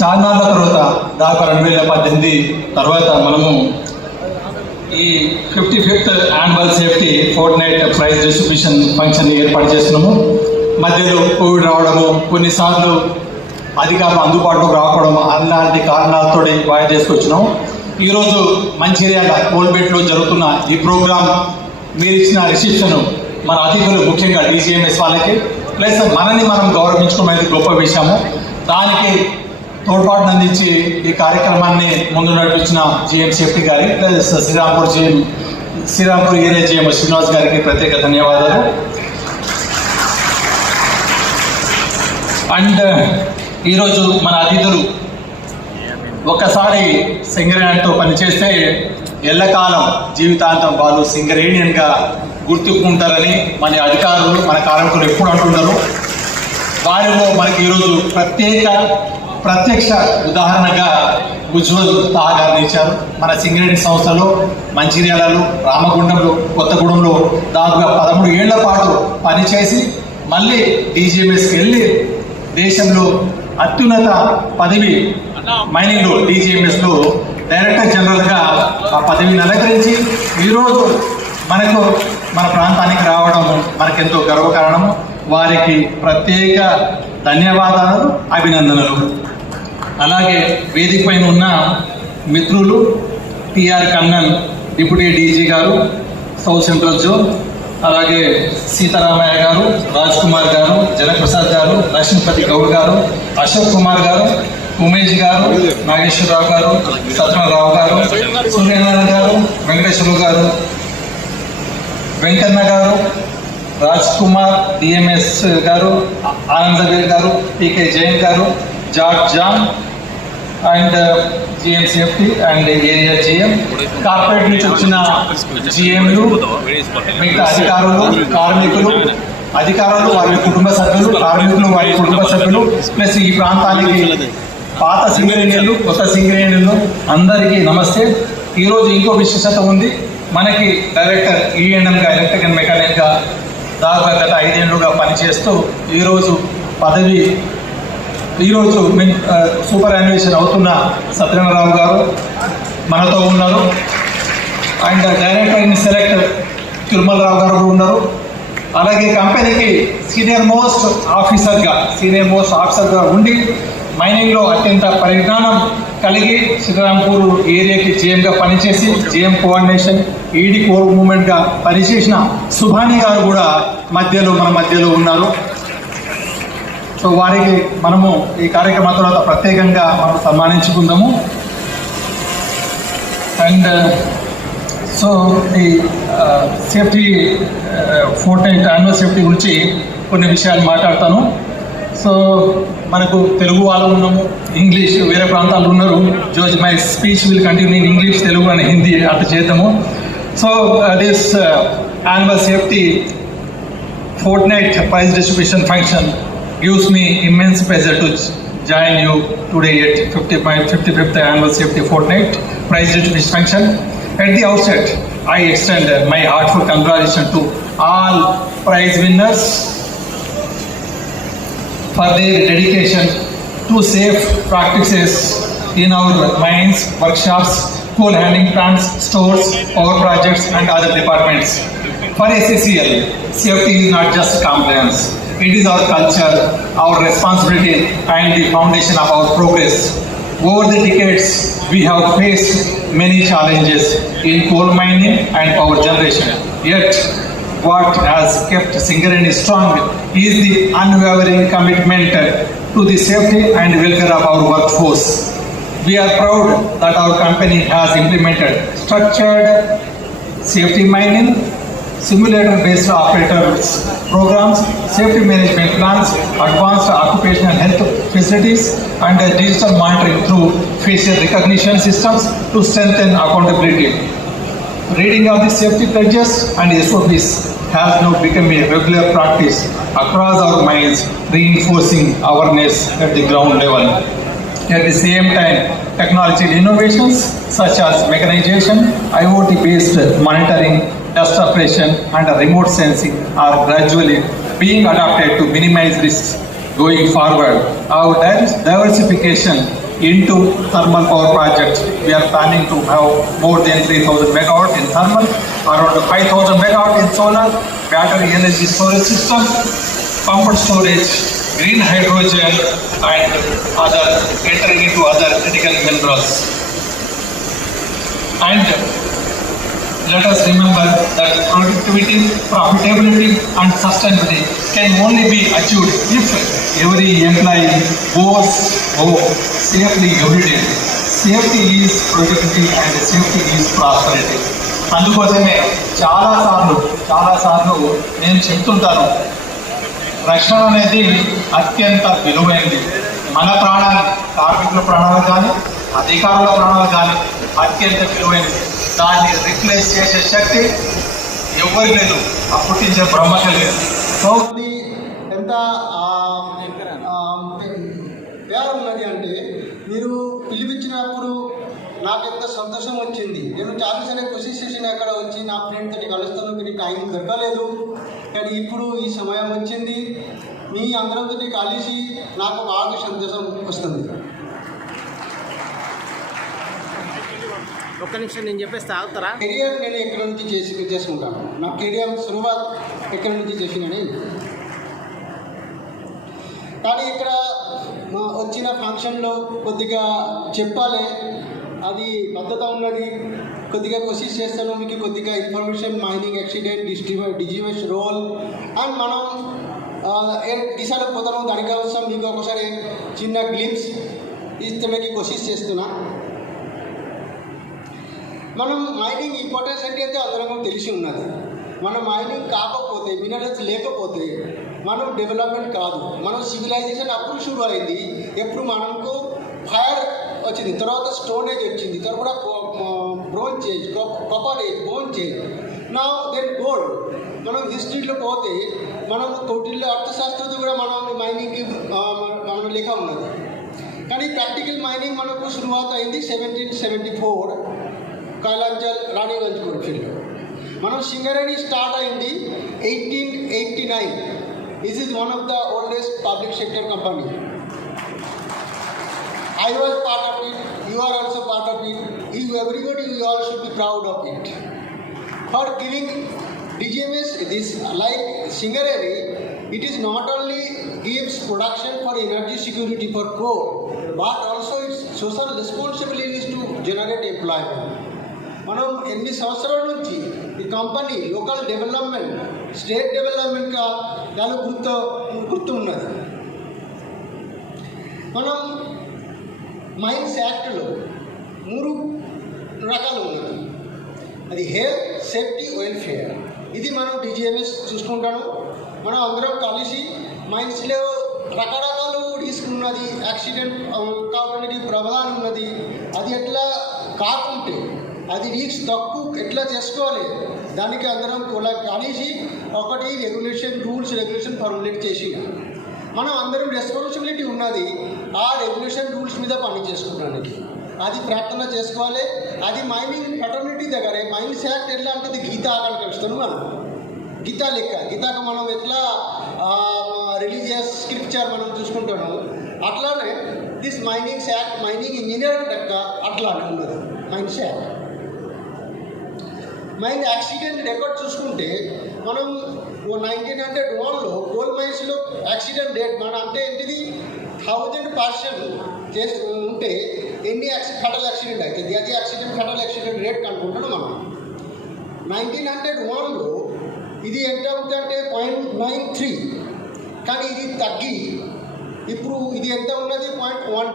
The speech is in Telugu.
చార్నాళ్ళ తర్వాత దాదాపు 2018 తర్వాత మనము ఈ 55th annual safety fort night prize distribution function ఏర్పాటు చేస్తున్నాము. మధ్యలో కోవిడ్ రావడము, కొన్నిసార్లు అధికారులు అందుబాటులోకి రాకపోవడం అలాంటి కారణాలతో వాయిదా చేసుకొచ్చినాము. ఈరోజు మంచిర్యాల కోల్బేట్లో జరుగుతున్న ఈ ప్రోగ్రాం మీరు ఇచ్చిన రిసెప్షన్ మన అతిథులు ముఖ్యంగా DGMS వాళ్ళకి ప్లస్ మనని మనం గౌరవించడం అనేది గొప్ప విషయము. దానికి తోడ్పాటును అందించి ఈ కార్యక్రమాన్ని ముందు నడిపించిన GM సేఫ్టీ గారి plus Srirampur area GM Srinivas గారికి ప్రత్యేక ధన్యవాదాలు. అండ్ ఈరోజు మన అతిథులు ఒక్కసారి సింగరేణితో పనిచేస్తే ఎల్లకాలం జీవితాంతం వాళ్ళు సింగరేణియన్గా గుర్తుకుంటారని మన అధికారులు మన కార్మికులు ఎప్పుడు అంటున్నారు. వారిలో మనకి ఈరోజు ప్రత్యక్ష ఉదాహరణగా ఉజ్వల్ తాహా గారిని ఇచ్చారు. మన సింగరేణి సంస్థలో మంచిర్యాలలో, రామగుండంలో, కొత్తగూడెంలో దాదాపుగా 13 ఏళ్ల పాటు పనిచేసి మళ్ళీ DGMSకి వెళ్ళి దేశంలో అత్యున్నత పదవి మైనింగ్లో DGMSలో డైరెక్టర్ జనరల్గా ఆ పదవిని అలంకరించి ఈరోజు మనకు మన ప్రాంతానికి రావడం మనకెంతో గర్వకారణము. వారికి ప్రత్యేక ధన్యవాదాలు, అభినందనలు. అలాగే వేదిక పైన ఉన్న మిత్రులు TR కన్నన్ డిప్యూటీ DG గారు సౌత్ సెంట్రల్ జోన్, అలాగే సీతారామయ్య గారు, రాజ్ కుమార్ గారు, జనప్రసాద్ గారు, లక్ష్మీపతి గౌడ్ గారు, అశోక్ కుమార్ గారు, ఉమేష్ గారు, నాగేశ్వరరావు గారు, సత్యనారావు గారు, సూర్యనారాయణ గారు, వెంకటేశ్వరరావు గారు, వెంకన్న గారు, రాజ్ కుమార్ DMS గారు, ఆనందవీర్ గారు, PK Jain garu, George John and GM safety and area GM, corporate నుంచి వచ్చిన GMలు, మిగతా అధికారులు వారి కుటుంబ సభ్యులు, కార్మికులు వారి కుటుంబ సభ్యులు, ప్లస్ ఈ ప్రాంతానికి పాత సింగరేణిలు, కొత్త సింగరేణిలు అందరికీ నమస్తే. ఈరోజు ఇంకో విశేషత ఉంది. మనకి డైరెక్టర్ E&Mగా ఎలక్ట్రిక్ అండ్ మెకానిక్గా దాదాపు గత 5 ఏళ్లుగా పనిచేస్తూ ఈరోజు సూపర్ యాన్యుయేషన్ అవుతున్న సత్యనారాయణ గారు మనతో ఉన్నారు. And director in select Tirumalarao garu ఉన్నారు. అలాగే కంపెనీకి సీనియర్ మోస్ట్ ఆఫీసర్గా ఉండి మైనింగ్లో అత్యంత పరిజ్ఞానం కలిగి శ్రీరాంపూర్ ఏరియాకి GMగా పనిచేసి GM కోఆర్డినేషన్, ED కోర్ మూవ్మెంట్గా పనిచేసిన సుభాని గారు కూడా మన మధ్యలో ఉన్నారు. సో వారికి మనము ఈ కార్యక్రమం తర్వాత ప్రత్యేకంగా మనం సన్మానించుకుందాము. అండ్ సో ఈ safety fort night annual safety గురించి కొన్ని విషయాలు మాట్లాడతాను. సో మనకు తెలుగు వాళ్ళు ఉన్నాము, ఇంగ్లీష్ వేరే ప్రాంతాలు ఉన్నారు. My speech will continue in English, Telugu and Hindi అట్లా చేద్దాము. So this annual safety fort night prize distribution function gives me immense pleasure to join you today at 55th Annual Safety Fortnight Prize Distribution Function. At the outset, I extend my heartfelt congratulations to all prize winners for their dedication to safe practices in our mines, workshops, coal handling plants, stores, power projects and other departments. For SCCL, safety is not just compliance. It is our culture, our responsibility and the foundation of our progress. Over the decades, we have faced many challenges in coal mining and power generation. Yet, what has kept Singareni strong is the unwavering commitment to the safety and welfare of our workforce. We are proud that our company has implemented structured safety mining, simulator-based operators programs, safety management plans, advanced occupational health facilities, and digital monitoring through facial recognition systems to strengthen accountability. Reading of the safety pledges and SOPs has now become a regular practice across our mines, reinforcing awareness at the ground level. At the same time, technological innovations such as mechanization, IoT-based monitoring, dust suppression and remote sensing are gradually being adopted to minimize risks going forward. Our diversification into thermal power projects. We are planning to have more than 3,000 megawatt in thermal, around 5,000 megawatt in solar, battery energy storage system, pumped storage, green hydrogen, and other entering into other critical minerals. And let us remember that productivity, profitability, and sustainability can only be achieved if every employee goes home safely every day. Safety is productivity and safety is prosperity. అందుకోసమే చాలాసార్లు నేను చెప్తుంటాను, రక్షణ అనేది అత్యంత విలువైనది. మన ప్రాణాలు, కార్మికుల ప్రాణాలు కానీ అధికారుల ప్రాణాలు కానీ అత్యంత విలువైనది. దాన్ని రిప్లేస్ చేసే శక్తి ఎవరు లేదు, పుట్టించే బ్రహ్మకే లేదు. సో ఎంత తేడా ఉన్నది అంటే, మీరు పిలిపించినప్పుడు నాకు ఎంత సంతోషం వచ్చింది. నేను చాలీస్ అనే పొజిషన్ అక్కడ వచ్చి నా ఫ్రెండ్తో కలుస్తాను, టైం దొరకలేదు. కానీ ఇప్పుడు ఈ సమయం వచ్చింది, మీ అందరితో కలిసి నాకు బాగా సంతోషం వస్తుంది. ఒక్క నిమిషం నేను చెప్పేస్తే ఆగుతారా? కెరియర్ నేను ఎక్కడి నుంచి చేసుకుంటాను. నా కెరియర్ శురువాత్ ఎక్కడి నుంచి చేసినని. కానీ ఇక్కడ వచ్చిన ఫంక్షన్లో కొద్దిగా చెప్పాలి, అది భద్రత ఉన్నది. కొద్దిగా కోషిష్ చేస్తాను, మీకు కొద్దిగా ఇన్ఫర్మేషన్ మైనింగ్ యాక్సిడెంట్ డిజివేషన్ రోల్ అండ్ మనం ఏ దిశలో పోతాను దానికి అవసరం మీకు ఒకసారి చిన్న గ్లిమ్స్ ఇస్తానికి కోషిష్ చేస్తున్నా. మనం మైనింగ్ ఇంపార్టెన్స్ అంటే అందరం తెలిసి ఉన్నది. మనం మైనింగ్ కాకపోతే, మినరల్స్ లేకపోతే మనం డెవలప్మెంట్ కాదు. మనం సివిలైజేషన్ అప్పుడు షురు అయింది, ఎప్పుడు మనకు ఫైర్ వచ్చింది, తర్వాత స్టోన్ ఏజ్ వచ్చింది, తర్వాత bronze age, copper age, bone age, నా దెన్ గోల్డ్. మనం హిస్టరీలో పోతే మనం కోటిల్లో అర్థశాస్త్రంతో కూడా మనం మైనింగ్కి మన లేఖ ఉన్నది. కానీ ప్రాక్టికల్ మైనింగ్ మనకు శురువాత్ అయింది 1774 కైలాంచల్ రాణిగంజ్ ఫీల్డ్. మనం సింగరేణి స్టార్ట్ అయింది 1889. This is one of the oldest public sector company. I was part of it, you are also part of it. You everybody, you all should be proud of it. For giving DGMS this like Singareni, it is not only gives production for energy security for coal, but also its social responsibility is to generate employment. మనం 8 సంవత్సరాల నుంచి ఈ కంపెనీ లోకల్ డెవలప్మెంట్, స్టేట్ డెవలప్మెంట్గా దాని గుర్తు ఉన్నది. మనం మైన్స్ యాక్ట్లో 3 రకాలు ఉన్నది. అది హెల్త్, సేఫ్టీ, వెల్ఫేర్. ఇది మనం డిజిఎంఎస్ చూసుకుంటాను. మనం అందరం కలిసి మైన్స్లో రకరకాలు తీసుకున్నది, యాక్సిడెంట్ కావడానికి ప్రమాదం ఉన్నది, అది ఎట్లా కాకుంటే అది రిస్క్ తక్కువ ఎట్లా చేసుకోవాలి, దానికి అందరం కలిసి ఒకటి రూల్స్ రెగ్యులేషన్ ఫార్ములేట్ చేసి మనం అందరం రెస్పాన్సిబిలిటీ ఉన్నది ఆ రెగ్యులేషన్ రూల్స్ మీద పని చేసుకోవడానికి. అది ప్రార్థన చేసుకోవాలి. అది మైనింగ్ ఫ్రెటర్నిటీ దగ్గరే మైన్స్ యాక్ట్ ఎట్లా అంటే గీత అని కలుస్తాను. మనం గీతా లెక్క, గీతాకు మనం ఎట్లా రిలీజియస్ స్క్రిప్చర్ మనం చూసుకుంటాము, అట్లానే this minings act, mining engineering లెక్క అట్లానే ఉన్నది mines act. Mine accident record చూసుకుంటే మనం 1901లో కోల్ మైన్స్లో యాక్సిడెంట్ రేట్ మన అంటే ఏంటిది 1000% చేసి ఉంటే ఎన్ని ఫెటల్ యాక్సిడెంట్ అవుతుంది, అది ఫెటల్ యాక్సిడెంట్ రేట్ కనుక్కుంటాడు మనం. 1901లో ఇది ఎంత అవుతుందంటే 0.93, కానీ ఇది తగ్గి ఇప్పుడు ఇది ఎంత ఉన్నది 0.1.